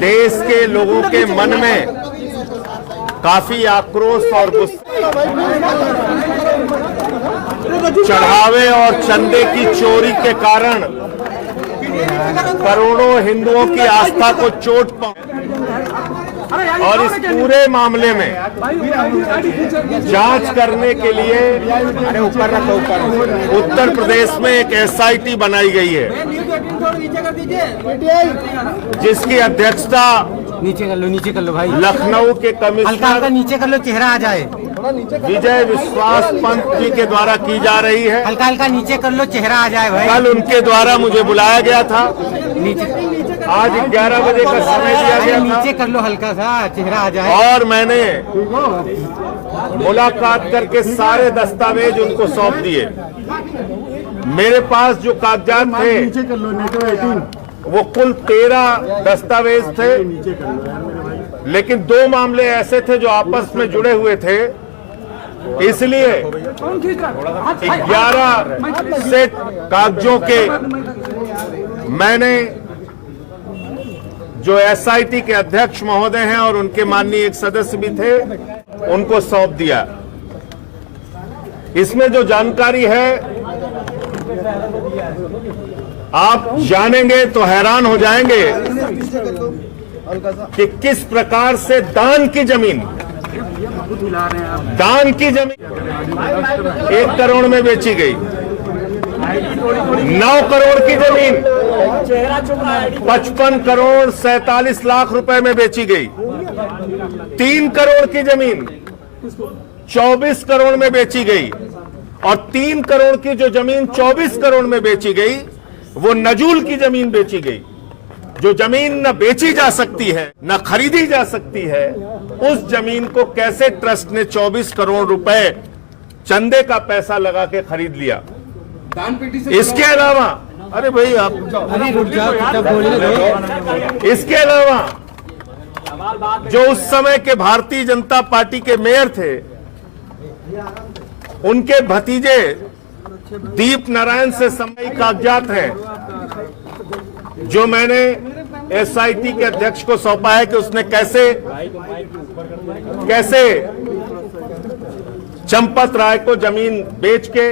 देश के लोगों के मन में काफी आक्रोश और चढ़ावे और चंदे की चोरी के कारण करोड़ों हिंदुओं की आस्था को चोट पहुंची और इस पूरे मामले में जांच करने के लिए उत्तर प्रदेश में एक एसआईटी बनाई गई है, जिसकी अध्यक्षता नीचे कर लो भाई, लखनऊ के कमिश्नर हल्का नीचे कर लो, चेहरा आ जाए, विजय विश्वास पंत जी के द्वारा की जा रही है। हल्का नीचे कर लो, चेहरा आ जाए भाई। कल उनके द्वारा मुझे बुलाया गया था, आज 11 बजे का समय दिया गया था। नीचे कर लो, हल्का सा चेहरा आ जाए। और मैंने मुलाकात करके सारे दस्तावेज उनको सौंप दिए। मेरे पास जो कागजात थे वो कुल 13 दस्तावेज थे, लेकिन 2 मामले ऐसे थे जो आपस में जुड़े हुए थे, इसलिए 11 सेट कागजों के मैंने जो एसआईटी के अध्यक्ष महोदय हैं और उनके माननीय एक सदस्य भी थे, उनको सौंप दिया। इसमें जो जानकारी है आप जानेंगे तो हैरान हो जाएंगे कि किस प्रकार से दान की जमीन 1 करोड़ में बेची गई, 9 करोड़ की जमीन 55 करोड़ 47 लाख रुपए में बेची गई, 3 करोड़ की जमीन 24 करोड़ में बेची गई, और 3 करोड़ की जो जमीन 24 करोड़ में बेची गई वो नजूल की जमीन बेची गई। जो जमीन न बेची जा सकती है न खरीदी जा सकती है, उस जमीन को कैसे ट्रस्ट ने 24 करोड़ रुपए चंदे का पैसा लगा के खरीद लिया। इसके अलावा अरे भाई आप इसके अलावा जो उस समय के भारतीय जनता पार्टी के मेयर थे, उनके भतीजे दीप नारायण से संबंधित कागजात हैं, जो मैंने एसआईटी के अध्यक्ष को सौंपा है कि उसने कैसे चंपत राय को जमीन बेच के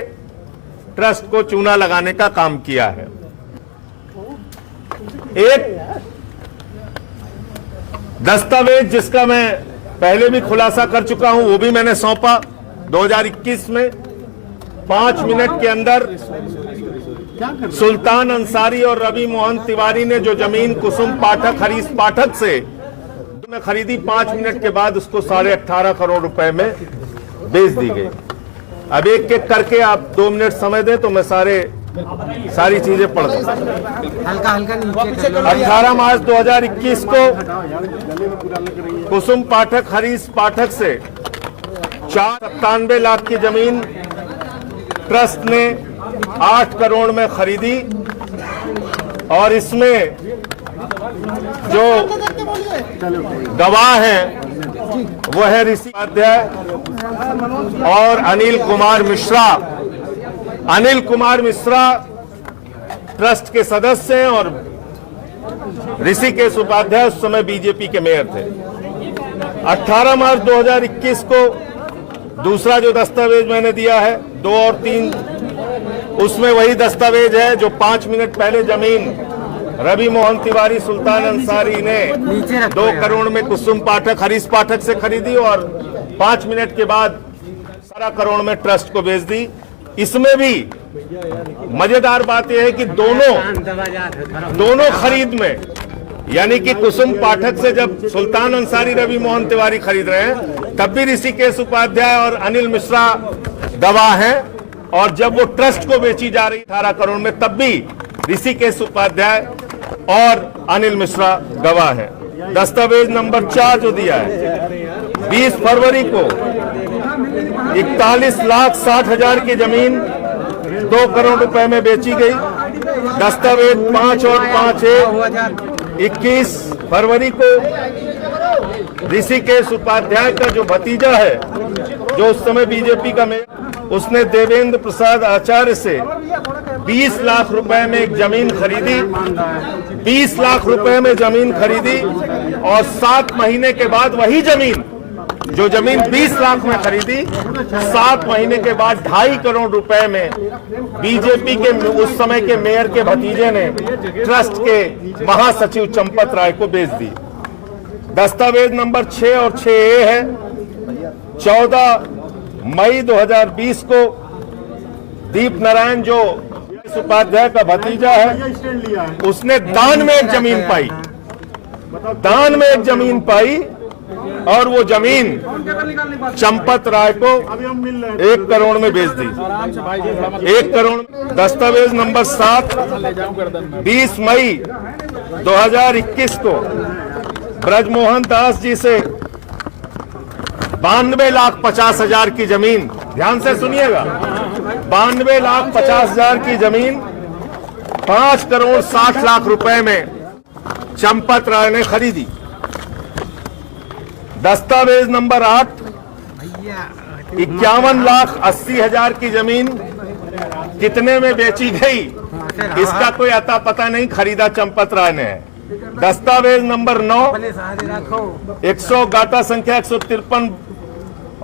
ट्रस्ट को चूना लगाने का काम किया है। एक दस्तावेज जिसका मैं पहले भी खुलासा कर चुका हूं, वो भी मैंने सौंपा 2021 में। 5 मिनट के अंदर सुल्तान अंसारी और रवि मोहन तिवारी ने जो जमीन कुसुम पाठक हरीश पाठक से खरीदी, 5 मिनट के बाद उसको 18.5 करोड़ रुपए में बेच दी गई। अब एक एक करके आप 2 मिनट समय दें तो मैं सारी चीजें पढ़ दूं। हल्का नीचे 18 मार्च 2021 को कुसुम पाठक हरीश पाठक से 497 लाख की जमीन ट्रस्ट ने 8 करोड़ में खरीदी, और इसमें जो गवाह हैं वो है ऋषि उपाध्याय और अनिल कुमार मिश्रा। अनिल कुमार मिश्रा ट्रस्ट के सदस्य हैं और ऋषिकेश उपाध्याय उस समय बीजेपी के मेयर थे। 18 मार्च 2021 को दूसरा जो दस्तावेज मैंने दिया है 2 और 3, उसमें वही दस्तावेज है जो 5 मिनट पहले जमीन रवि मोहन तिवारी सुल्तान अंसारी ने 2 करोड़ में कुसुम पाठक हरीश पाठक से खरीदी और 5 मिनट के बाद 12 करोड़ में ट्रस्ट को बेच दी। इसमें भी मजेदार बात यह है कि दोनों खरीद में, यानी कि कुसुम पाठक से जब सुल्तान अंसारी रवि मोहन तिवारी खरीद रहे हैं, तब भी ऋषिकेश उपाध्याय और अनिल मिश्रा गवाह हैं, और जब वो ट्रस्ट को बेची जा रही 18 करोड़ में, तब भी ऋषिकेश उपाध्याय और अनिल मिश्रा गवाह हैं। दस्तावेज नंबर 4 जो दिया है, 20 फरवरी को 41,60,000 की जमीन 2 करोड़ रुपए में बेची गई। दस्तावेज 5 और 5 21 फरवरी को ऋषिकेश उपाध्याय का जो भतीजा है, जो उस समय बीजेपी का मेयर, उसने देवेंद्र प्रसाद आचार्य से 20 लाख रुपए में एक जमीन खरीदी 20 लाख रुपए में जमीन खरीदी और 7 महीने के बाद वही जमीन, जो जमीन 20 लाख में खरीदी, 7 महीने के बाद 2.5 करोड़ रुपए में बीजेपी के उस समय के मेयर के भतीजे ने ट्रस्ट के महासचिव चंपत राय को बेच दी। दस्तावेज नंबर 6 और 6A है। 14 मई 2020 को दीप नारायण, जो उपाध्याय का भतीजा है, उसने दान में एक जमीन पाई, दान में एक जमीन पाई और वो जमीन चंपत राय को 1 करोड़ में बेच दी। 1 करोड़। दस्तावेज नंबर 7 20 मई 2021 को ब्रजमोहन दास जी से 92,50,000 की जमीन, ध्यान से सुनिएगा, 92,50,000 की जमीन 5 करोड़ 60 लाख रुपए में चंपत राय ने खरीदी। दस्तावेज नंबर 8 51,80,000 की जमीन कितने में बेची गई, इसका कोई अता पता नहीं, खरीदा चंपत राय ने है। दस्तावेज नंबर 9 100 गाटा संख्या 153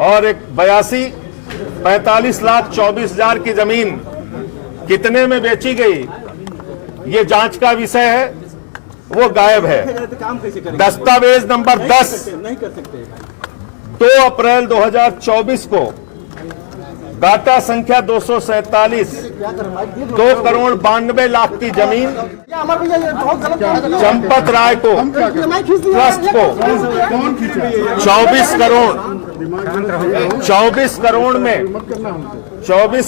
और 82 45,24,000 की जमीन कितने में बेची गई, ये जांच का विषय है, वो गायब है। दस्तावेज नंबर 10 2 अप्रैल 2024 को गाटा संख्या 247 2 करोड़ 92 लाख की जमीन चंपत राय को, ट्रस्ट को 24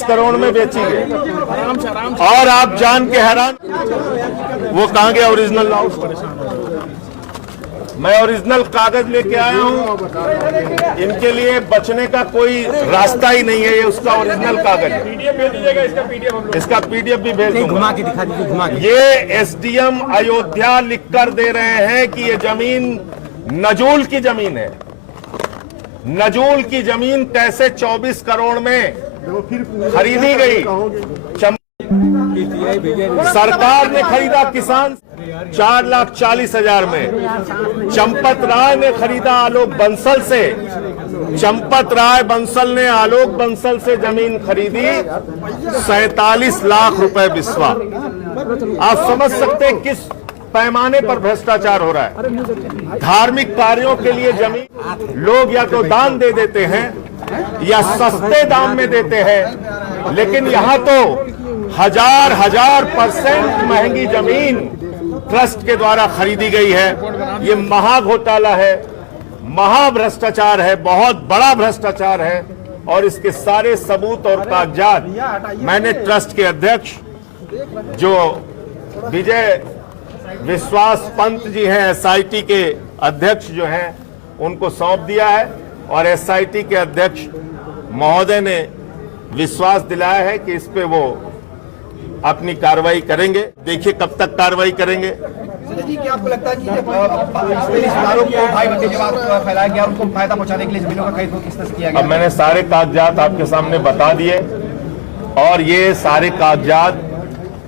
करोड़ में बेची गई। और आप जान के हैरान, वो कहां गया ओरिजिनल लाउड? मैं ओरिजिनल कागज लेके आया हूं, इनके लिए बचने का कोई रास्ता ही नहीं है। ये उसका ओरिजिनल कागज है, पीडीएफ भेज दीजिएगा, इसका पीडीएफ भी भेज दूंगा। घुमा के दिखा दीजिए, घुमा के। ये एसडीएम अयोध्या लिखकर दे रहे हैं कि ये जमीन नजूल की जमीन है। नजूल की जमीन कैसे 24 करोड़ में खरीदी गई? सरकार ने खरीदा किसान 4,40,000 में, चंपत राय ने खरीदा आलोक बंसल से, चंपत राय बंसल ने आलोक बंसल से जमीन खरीदी 47 लाख रुपए बिस्वा। आप समझ सकते हैं किस पैमाने पर भ्रष्टाचार हो रहा है। धार्मिक कार्यों के लिए जमीन लोग या तो दान दे देते हैं या सस्ते दाम में देते हैं, लेकिन यहां तो हजार % महंगी जमीन ट्रस्ट के द्वारा खरीदी गई है। ये महा घोटाला है, महा भ्रष्टाचार है, बहुत बड़ा भ्रष्टाचार है। और इसके सारे सबूत और कागजात मैंने ट्रस्ट के अध्यक्ष जो विजय विश्वास पंत जी हैं, एसआईटी के अध्यक्ष जो हैं, उनको सौंप दिया है। और एसआईटी के अध्यक्ष महोदय ने विश्वास दिलाया है कि इस पे वो अपनी कार्रवाई करेंगे। देखिए कब तक कार्रवाई करेंगे। जी, क्या आपको लगता है कि इस आरोप को भाई बंदे के बाद फैलाया गया, उनको फायदा पहुंचाने के लिए जमीनों का खरीद किस तरह से किया गया? अब मैंने सारे कागजात आपके सामने बता दिए और ये सारे कागजात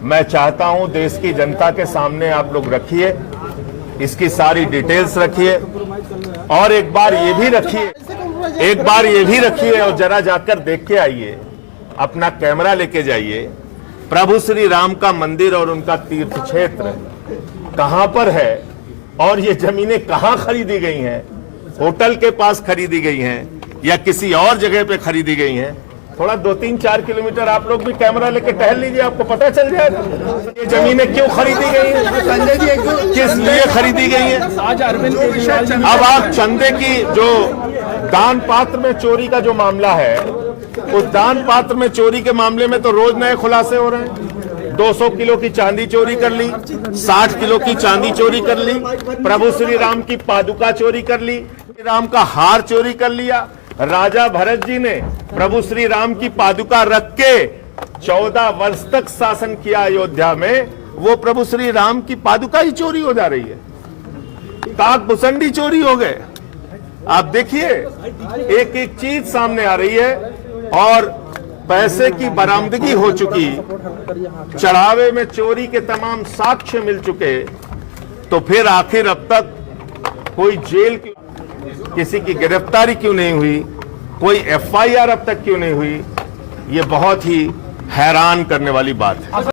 मैं चाहता हूं देश की जनता के सामने आप लोग रखिए, इसकी सारी डिटेल्स रखिए और एक बार ये भी रखिए और जरा जाकर देख के आइए, अपना कैमरा लेके जाइए। प्रभु श्री राम का मंदिर और उनका तीर्थ क्षेत्र कहां पर है और ये जमीनें कहां खरीदी गई हैं? होटल के पास खरीदी गई हैं या किसी और जगह पे खरीदी गई हैं? थोड़ा 2-3-4 किलोमीटर आप लोग भी कैमरा लेके टहल लीजिए, आपको पता चल जाएगा ये जमीनें क्यों खरीदी गई हैं, संजय जी किस लिए खरीदी गई हैं। अब आप चंदे की जो दान पात्र में चोरी का जो मामला है, उस दान पात्र में चोरी के मामले में तो रोज नए खुलासे हो रहे हैं। 200 किलो की चांदी चोरी कर ली, 60 किलो की चांदी चोरी कर ली, प्रभु श्री राम की पादुका चोरी कर ली, राम का हार चोरी कर लिया। राजा भरत जी ने प्रभु श्री राम की पादुका रख के 14 वर्ष तक शासन किया अयोध्या में, वो प्रभु श्री राम की पादुका ही चोरी हो जा रही है। काक भुसंडी चोरी हो गए। आप देखिए एक एक चीज सामने आ रही है और पैसे की बरामदगी हो चुकी, चढ़ावे में चोरी के तमाम साक्ष्य मिल चुके, तो फिर आखिर अब तक कोई जेल किसी की गिरफ्तारी क्यों नहीं हुई, कोई एफआईआर अब तक क्यों नहीं हुई, ये बहुत ही हैरान करने वाली बात है।